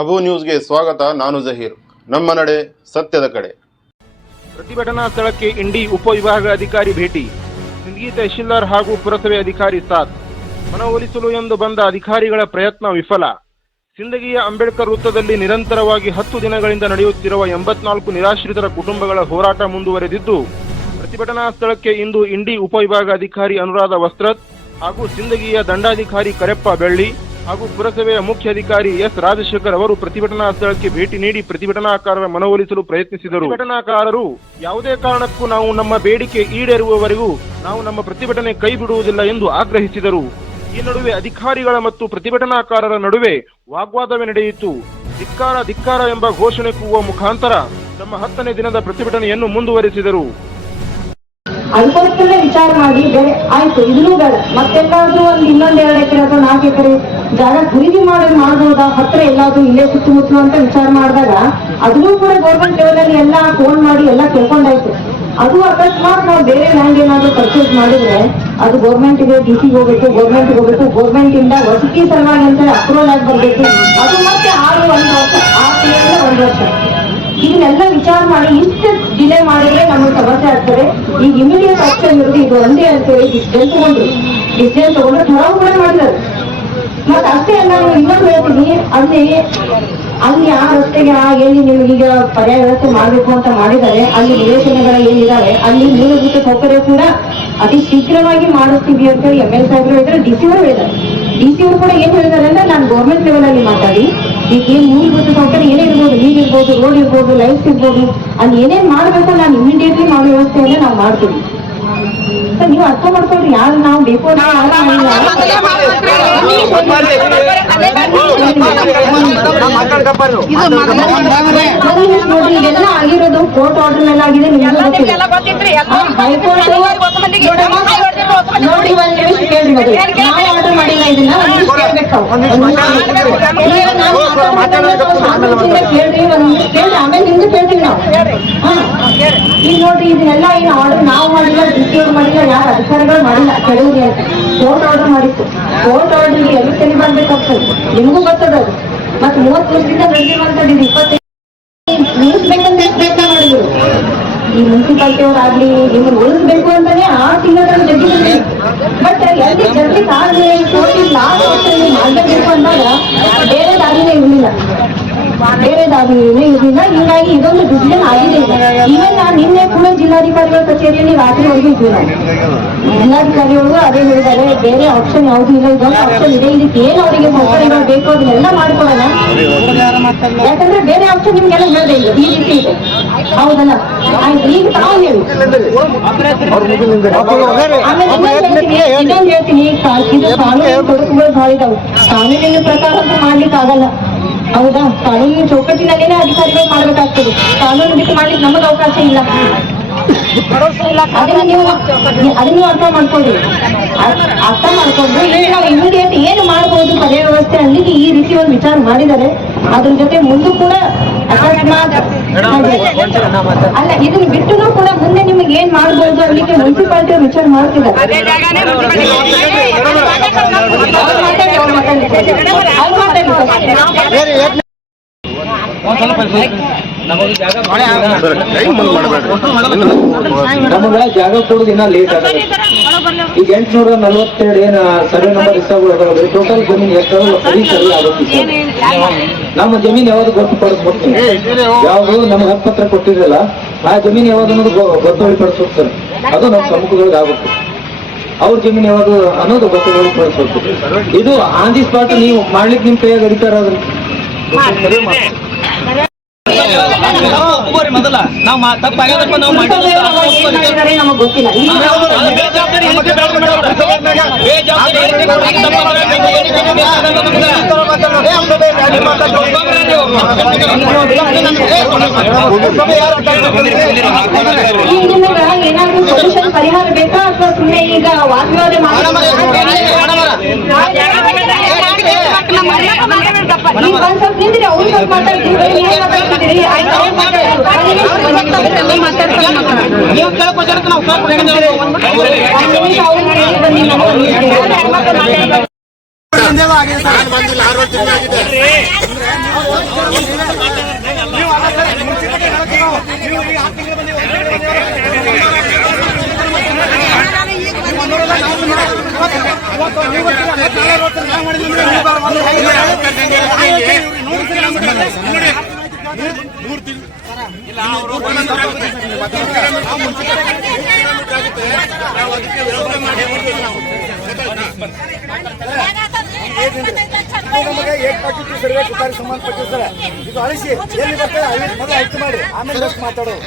ಅಬು ನ್ಯೂಸ್ಗೆ ಸ್ವಾಗತ. ನಾನು ಜಹೀರ್. ನಮ್ಮ ನಡೆ ಸತ್ಯದ ಕಡೆ. ಪ್ರತಿಭಟನಾ ಸ್ಥಳಕ್ಕೆ ಇಂಡಿ ಉಪವಿಭಾಗ ಅಧಿಕಾರಿ ಭೇಟಿ. ಸಿಂದಗಿ ತಹಶೀಲ್ದಾರ್ ಹಾಗೂ ಪುರಸಭೆ ಅಧಿಕಾರಿ ಸಾಥ್. ಮನವೊಲಿಸಲು ಎಂದು ಬಂದ ಅಧಿಕಾರಿಗಳ ಪ್ರಯತ್ನ ವಿಫಲ. ಸಿಂದಗಿಯ ಅಂಬೇಡ್ಕರ್ ವೃತ್ತದಲ್ಲಿ ನಿರಂತರವಾಗಿ 10 ದಿನಗಳಿಂದ ನಡೆಯುತ್ತಿರುವ 84 ನಿರಾಶ್ರಿತರ ಕುಟುಂಬಗಳ ಹೋರಾಟ ಮುಂದುವರೆದಿದ್ದು, ಪ್ರತಿಭಟನಾ ಸ್ಥಳಕ್ಕೆ ಇಂದು ಇಂಡಿ ಉಪವಿಭಾಗ ಅಧಿಕಾರಿ ಅನುರಾಧ ವಸ್ತ್ರದ್ ಹಾಗೂ ಸಿಂದಗಿಯ ದಂಡಾಧಿಕಾರಿ ಕರೆಪ್ಪ ಬೆಳ್ಳಿ ಹಾಗೂ ಪುರಸಭೆಯ ಮುಖ್ಯ ಅಧಿಕಾರಿ ಎಸ್ ರಾಜಶೇಖರ್ ಅವರು ಪ್ರತಿಭಟನಾ ಸ್ಥಳಕ್ಕೆ ಭೇಟಿ ನೀಡಿ ಪ್ರತಿಭಟನಾಕಾರರ ಮನವೊಲಿಸಲು ಪ್ರಯತ್ನಿಸಿದರು. ಪ್ರತಿಭಟನಾಕಾರರು ಯಾವುದೇ ಕಾರಣಕ್ಕೂ ನಾವು ನಮ್ಮ ಬೇಡಿಕೆ ಈಡೇರುವವರೆಗೂ ನಾವು ನಮ್ಮ ಪ್ರತಿಭಟನೆ ಕೈ ಬಿಡುವುದಿಲ್ಲ ಎಂದು ಆಗ್ರಹಿಸಿದರು. ಈ ನಡುವೆ ಅಧಿಕಾರಿಗಳ ಮತ್ತು ಪ್ರತಿಭಟನಾಕಾರರ ನಡುವೆ ವಾಗ್ವಾದವೇ ನಡೆಯಿತು. ಧಿಕ್ಕಾರ ಧಿಕ್ಕಾರ ಎಂಬ ಘೋಷಣೆ ಕೂಗುವ ಮುಖಾಂತರ ತಮ್ಮ 10ನೇ ದಿನದ ಪ್ರತಿಭಟನೆಯನ್ನು ಮುಂದುವರೆಸಿದರು. ಅದಕ್ಕೋಸ್ಕರ ವಿಚಾರ ಮಾಡಿ ಬೇರೆ ಆಯ್ತು, ಇದನ್ನೂ ಬೇಡ, ಮತ್ತೆಲ್ಲಾದ್ರೂ ಇನ್ನೊಂದ್ 2 ಎಕರೆ ಅಥವಾ 4 ಎಕರೆ ಜಾಗ ಖರೀದಿ ಮಾಡ್ಬೋದಾ, ಹತ್ರ ಎಲ್ಲಾದ್ರೂ ಇಲ್ಲೇ ಸುತ್ತಮುತ್ತಲು ಅಂತ ವಿಚಾರ ಮಾಡಿದಾಗ ಅದನ್ನೂ ಕೂಡ ಗೌರ್ಮೆಂಟ್ ಲೆವೆಲ್ ಅಲ್ಲಿ ಎಲ್ಲ ಫೋನ್ ಮಾಡಿ ಎಲ್ಲ ತಿಳ್ಕೊಂಡಾಯ್ತು. ಅದು ಅಕಸ್ಮಾತ್ ನಾವು ಬೇರೆ ಲ್ಯಾಂಡ್ ಏನಾದ್ರು ಪರ್ಚೇಸ್ ಮಾಡಿದ್ರೆ ಅದು ಗೌರ್ಮೆಂಟ್ಗೆ ಡಿಸಿಗೆ ಹೋಗ್ಬೇಕು, ಗೌರ್ಮೆಂಟ್ ಇಂದ ವಸತಿ ಸಲುವಾಗಿ ಅಂತ ಅಪ್ರೂವಲ್ ಆಗಿ ಬರ್ಬೇಕು. ಅದು ಮತ್ತೆ 1 ವರ್ಷ ಇದನ್ನೆಲ್ಲ ವಿಚಾರ ಮಾಡಿ ಇಷ್ಟು ಡಿಲೇ ಮಾಡಿದ್ರೆ ನಮಗೆ ಸಮಸ್ಯೆ ಆಗ್ತದೆ. ಈಗ ಇಮಿಡಿಯೇಟ್ ಆಕ್ಷನ್ ಇರೋದು ಇದು ಒಂದೇ ಅಂತೇಳಿ ಡಿಸಿಷನ್ ತಗೊಂಡ್ರು ಠರಾವ್ ಕೂಡ ಮಾಡಿದ್ದಾರೆ. ಮತ್ತೆ ಅಷ್ಟೇ ಅಲ್ಲ, ನೀವು ಇನ್ನೊಂದು ಹೇಳ್ತೀನಿ, ಅಲ್ಲಿ ಆ ರಸ್ತೆಗೆ ಎಲ್ಲಿ ನಿಮಗೀಗ ಪರ್ಯಾಯ ವ್ಯವಸ್ಥೆ ಮಾಡಬೇಕು ಅಂತ ಮಾಡಿದ್ದಾರೆ, ಅಲ್ಲಿ ನಿವೇಶನಗಳ ಏನಿದಾವೆ ಅಲ್ಲಿ ಮೂಲಭೂತ ಸೌಕರ್ಯ ಕೂಡ ಅತಿ ಶೀಘ್ರವಾಗಿ ಮಾಡಿಸ್ತೀವಿ ಅಂತ ಹೇಳಿ ML ಸಾಹೇಬರು ಹೇಳಿದ್ರೆ, DC ಅವರು ಹೇಳಿದ್ದಾರೆ. DC ಅವರು ಕೂಡ ಏನ್ ಹೇಳಿದ್ದಾರೆ ಅಂದ್ರೆ, ನಾನು ಗೌರ್ಮೆಂಟ್ ಲೆವೆಲ್ ಅಲ್ಲಿ ಮಾತಾಡಿ ಈಗ ಏನ್ ಮೂಲಭೂತ ಸೌಕರ್ಯ ಏನೇ ಇರ್ಬೋದು, ನೀರ್ ಇರ್ಬೋದು, ರೋಡ್ ಇರ್ಬೋದು, ಲೈಟ್ಸ್ ಇರ್ಬೋದು, ಅಲ್ಲಿ ಏನೇನ್ ಮಾಡ್ಬೇಕು ನಾನು ಇಮಿಡಿಯೇಟ್ಲಿ ಮಾಡೋ ವ್ಯವಸ್ಥೆಯನ್ನ ನಾವು ಮಾಡ್ತೀವಿ. ನೀವು ಅರ್ಥ ಮಾಡ್ಕೊಂಡ್ರಿ, ಯಾರು ನಾವು ಬೇಕು ನೋಡ್ರಿ. ಇದೆಲ್ಲ ಆಗಿರೋದು ಕೋರ್ಟ್ ಆರ್ಡರ್ ಮೇಲೆ ಆಗಿದೆ. ನಿಮ್ಗೆ ಹೈಕೋರ್ಟ್ ನೋಡಿ, 1 ನಿಮಿಷ ಕೇಳ್ರಿ, ನಾವು ಆರ್ಡರ್ ಮಾಡಿಲ್ಲ ಇದನ್ನ, ಕೇಳ್ರಿ, 1 ನಿಮಿಷ ಕೇಳ್ರಿ, ಆಮೇಲೆ ನಿಮ್ದು ಕೇಳ್ತೀವಿ ನಾವು. ಈಗ ನೋಡ್ರಿ, ಇದನ್ನೆಲ್ಲ ಏನು ಆರ್ಡರ್ ನಾವು ಮಾಡಿಲ್ಲ, DC ಅವ್ರು ಮಾಡಿಲ್ಲ, ಯಾರು ಅಧಿಕಾರಿಗಳು ಮಾಡಿಲ್ಲ, ಕೆಲವ್ರಿಗೆ ಅಂತ ಕೋರ್ಟ್ ಆರ್ಡರ್ ಮಾಡಿತ್ತು. ಕೋರ್ಟ್ ಆರ್ಡರ್ಗೆ ಎಲ್ಲ ತಲೆ ಬರ್ಬೇಕಾಗ್ತದೆ, ನಿಮಗೂ ಬರ್ತದ ಅದು. ಮತ್ತೆ 30 ವರ್ಷದಿಂದ ನಡೆದಿರುವಂತದ್ದು ಇದು 25 ನಿಲ್ಲಿಸ್ಬೇಕಂತ ಎಷ್ಟು ಪ್ರಯತ್ನ ಮಾಡಿದ್ರು ಈ ಮುನ್ಸಿಪಾಲಿಟಿ ಅವರಾಗ್ಲಿ, ನಿಮ್ಮನ್ನು ಉಳಿಸ್ಬೇಕು ಅಂತಾನೆ 6 ತಿಂಗಳ ಜಗ್ಗಿ. ಬಟ್ ಎಲ್ಲಿ ಜಗ್ಲಿಕ್ಕೆ ಆಗಲಿ, ಕೋರ್ಟ್ ಮಾಡಬೇಕು ಅಂದಾಗ ಬೇರೆ ದಾರಿನೇ ಇರಲಿಲ್ಲ. ಹೀಗಾಗಿ ಇದೊಂದು ಡಿಸಿಷನ್ ಆಗಿದೆ. ಈವನ್ ನಾನು ನಿನ್ನೆ ಕೂಡ ಜಿಲ್ಲಾಧಿಕಾರಿಗಳ ಕಚೇರಿಯಲ್ಲಿ ರಾತ್ರಿವರೆಗೂ ಇದ್ವಿ. ನಾವು ಜಿಲ್ಲಾಧಿಕಾರಿಗಳು ಅದೇ ಹೇಳಿದ್ದಾರೆ, ಬೇರೆ ಆಪ್ಷನ್ ಯಾವ್ದು ಇಲ್ಲ, ಇದೊಂದು ಆಪ್ಷನ್ ಇದೆ, ಇದಕ್ಕೆ ಏನು ಅವರಿಗೆ ಸೌಕರ್ಯಗಳು ಬೇಕು ಅದನ್ನೆಲ್ಲ ಮಾಡ್ಕೊಳ್ಳೋಣ. ಯಾಕಂದ್ರೆ ಬೇರೆ ಆಪ್ಷನ್ ನಿಮ್ಗೆಲ್ಲ ಹೇಳಿದೆ ಇಲ್ಲ, ಈ ರೀತಿ ಇದೆ, ಹೌದಲ್ಲ? ಆಯ್ತು, ಈಗ ತಾವು ಹೇಳಿ. ಇನ್ನೊಂದು ಹೇಳ್ತೀನಿ, ಇದು ಕಾನೂನು ತೊಡಕುಗಳು ಭಾಳ ಇದಾವೆ. ಕಾನೂನಿನ ಪ್ರಕಾರ ಅಂತೂ ಮಾಡ್ಲಿಕ್ಕೆ ಆಗಲ್ಲ, ಹೌದಾ? ಕಾನೂನಿನ ಚೌಕಟ್ಟಿನಲ್ಲೇನೆ ಅಧಿಕಾರಿಗಳು ಮಾಡ್ಬೇಕಾಗ್ತದೆ. ಕಾನೂನು ಬಿಟ್ಟು ಮಾಡ್ಲಿಕ್ಕೆ ನಮಗೆ ಅವಕಾಶ ಇಲ್ಲ. ಅದನ್ನು ಅರ್ಥ ಮಾಡ್ಕೊಂಡ್ರು ಈಗ ನಾವು ಇಮಿಡಿಯೇಟ್ ಏನು ಮಾಡಬಹುದು ಪರ್ಯಾಯ ವ್ಯವಸ್ಥೆ ಅಲ್ಲಿಗೆ ಈ ರೀತಿ ಒಂದು ವಿಚಾರ ಮಾಡಿದ್ದಾರೆ. ಅದ್ರ ಜೊತೆ ಮುಂದೆ ಕೂಡ ಅಕಸ್ಮಾತ್ ಅಲ್ಲ, ಇದನ್ನ ಬಿಟ್ಟು ಕೂಡ ಮುಂದೆ ನಿಮಗೆ ಏನ್ ಮಾಡ್ಬೋದು ಅಲ್ಲಿಗೆ ಮುನ್ಸಿಪಾಲಿಟಿ ಅವ್ರು ವಿಚಾರ ಮಾಡ್ತಿದ್ದಾರೆ. ನಮಗ ಜಾಗ ಕೊಡುದು ಇನ್ನ ಲೇಟ್ ಆಗಲ್ಲ. ಈಗ 842 ಏನ ಸರ್ವೆ ನಂಬರ್ ಇಷ್ಟಗಳು ಅದಾವ. ಟೋಟಲ್ ಜಮೀನ್ ಎಷ್ಟಾದ್ರು ಸರಿ ಆಗುತ್ತೆ. ನಮ್ಮ ಜಮೀನ್ ಯಾವ್ದು ಗೊತ್ತುಪಡಿಸ್ಬಿಡ್ತೀನಿ, ಯಾವ್ದು ನಮ್ಗೆ ಹಕ್ಕುಪತ್ರ ಕೊಟ್ಟಿರಲ್ಲ ಆ ಜಮೀನ್ ಯಾವ್ದು ಅನ್ನೋದು ಗೊತ್ತುಪಡಿಸ್ಬೇಕು ಸರ್. ಅದು ನಮ್ಮ ಸಮ್ಮುಖದೊಳಗೆ ಆಗುತ್ತೆ. ಅವ್ರ ಜಮೀನ್ ಯಾವ್ದು ಅನ್ನೋದು ಗೊತ್ತುಪಡಿಸ್ಬೇಕು. ಇದು ಆನ್ ದಿ ಸ್ಪಾಟ್ ನೀವು ಮಾಡ್ಲಿಕ್ಕೆ ನಿಮ್ ಕೈಯಾಗ ಅಧಿಕಾರ ಆದ್ರೆ ಮೊದಲ ನಾವು ತಪ್ಪಾಗ್ಯದಪ್ಪ, ನಾವು ಮಾಡಿದ್ರೆ ನಮಗೆ ಗೊತ್ತಿಲ್ಲ. ಏನಾದ್ರೂ ಸೊಲ್ಯೂಷನ್ ಪರಿಹಾರ ಬೇಕಾ ಅಥವಾ ಸುಮ್ಮನೆ ಈಗ ವಾಗ್ವಾದ ಮಾಡಿ ನಿಂದಿರಿ, ಅವ್ರು ಸ್ವಲ್ಪ ಮಾತಾಡ್ತಿದ್ದೀರಿ. ನಾನು ಬಂದಿಲ್ಲ 6 ತಿಂಗಳು ಆಗಿದೆ. ನಮಗೆ ಏರ್ಪಾಟಿತ್ತು ಸರ್ವೆ ಸುಧಾರಿ ಸಂಬಂಧಪಟ್ಟಿದ್ದು ಸರ್. ಇದು ಅಳಿಸಿ ಎಲ್ಲಿ ಬರ್ತದೆ ಅಲ್ಲಿ ಮೊದಲು ಆಯ್ತು ಮಾಡಿ ಆಮೇಲೆ ರೆಸ್ಟ್ ಮಾತಾಡೋದು.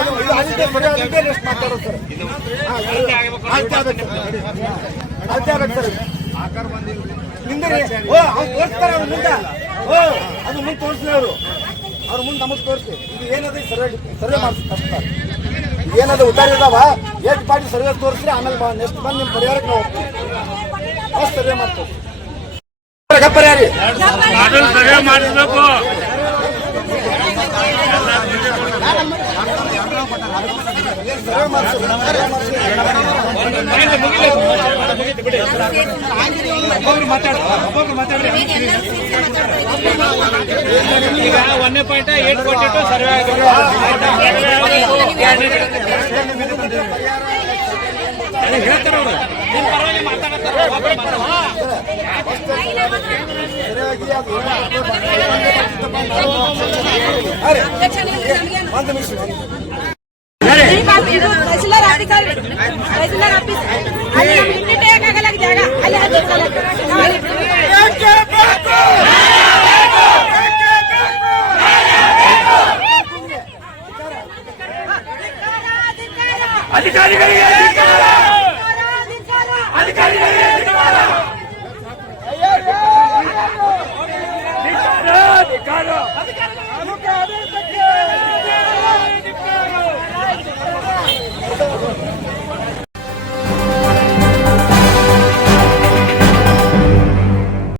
ಅದು ಇದು ಅಳಿಸಿದೆ ಬರೀ ಅದಕ್ಕೆ ರೆಸ್ಟ್ ಮಾತಾಡೋದು ಸರ್. ಅಳತೆ ಆಗ್ಬೇಕು ಸರ್. ನಿಂದ್ರಿ ಅವ್ರು ತೋರಿಸ್ತಾರೆ ಅವ್ರು ಮುಂದೆ. ಅದು ಮುಂದೆ ತೋರಿಸ್ಲಿ ಅವ್ರು ಮುಂದೆ ನಮಗೆ ತೋರಿಸಿ. ಇದು ಏನದ ಸರ್ವೆ ಮಾಡಿಸ್ತಾರೆ. ಏನದ ಉದ್ದಾರ ಇದಾವ ಎಷ್ಟು ಪಾರ್ಟಿ ಸರ್ವೆ ತೋರಿಸ್ರಿ ಆಮೇಲೆ ನೆಕ್ಸ್ಟ್ ಬಂದು ನಿಮ್ಮ ಪರಿಹಾರಕ್ಕೆ ನಾವು ಹೋಗ್ತೀವಿ. ಅಷ್ಟು ಸರ್ವೆ ಮಾಡ್ತೀವಿ. ಪರಿಹಾರ ಸರ್ವೆ ಮಾಡಿಸ್ಬೇಕು. ಈಗ 1.8 ಕೋಟಿ ಸರ್ವೆ ಹೇಳ್ತಾರೆ ಅವರು. ನಿಮ್ಮ ಪರವಾಗಿ ಮಾತಾಡ್ತಾರೆ. ತಹಸೀಲ್ದಾರ್ ಅಧಿಕಾರಿ ತಹಸೀಲ್ದಾರ್ ಆಫೀಸ್ ಅಲ್ಲಿ ಯೂನಿಟ್ ಆಗಲ್ಲ ಜಾಗ ಅಲ್ಲಿ ಅಧಿಕಾರಿಗಳಿಗೆ ಅಧಿಕಾರಿಗಳಿಗೆ